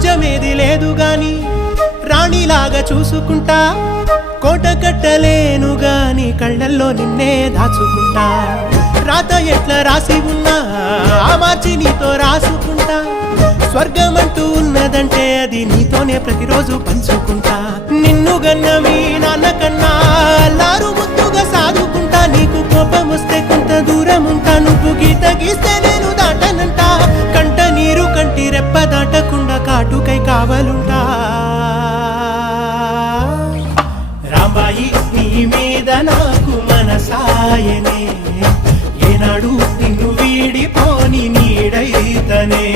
రాజ్యమేది లేదు గాని రాణిలాగా చూసుకుంటా కోట కట్టలేను గాని కళ్ళల్లో నిన్నే దాచుకుంటా రాత ఎట్లా రాసి ఉన్నా ఆ మార్చి నీతో రాసుకుంటా స్వర్గమంటూ ఉన్నదంటే అది నీతోనే ప్రతిరోజు పంచుకుంటా నిన్ను గన్న మీ నాన్న కన్నా లారు ముద్దుగా సాదుకుంటా నీకు కోపం వస్తే కొంత దూరం ఉంటా నువ్వు గీత గీస్తే నేను దాటనంట కంట నీరు కంటి రెప్ప దాటకుండా కాటుకై కావలుంటా రాంబాయి నీ మీద నాకు మనసాయనే ఏనాడు నిన్ను వీడిపోని నీడైతనే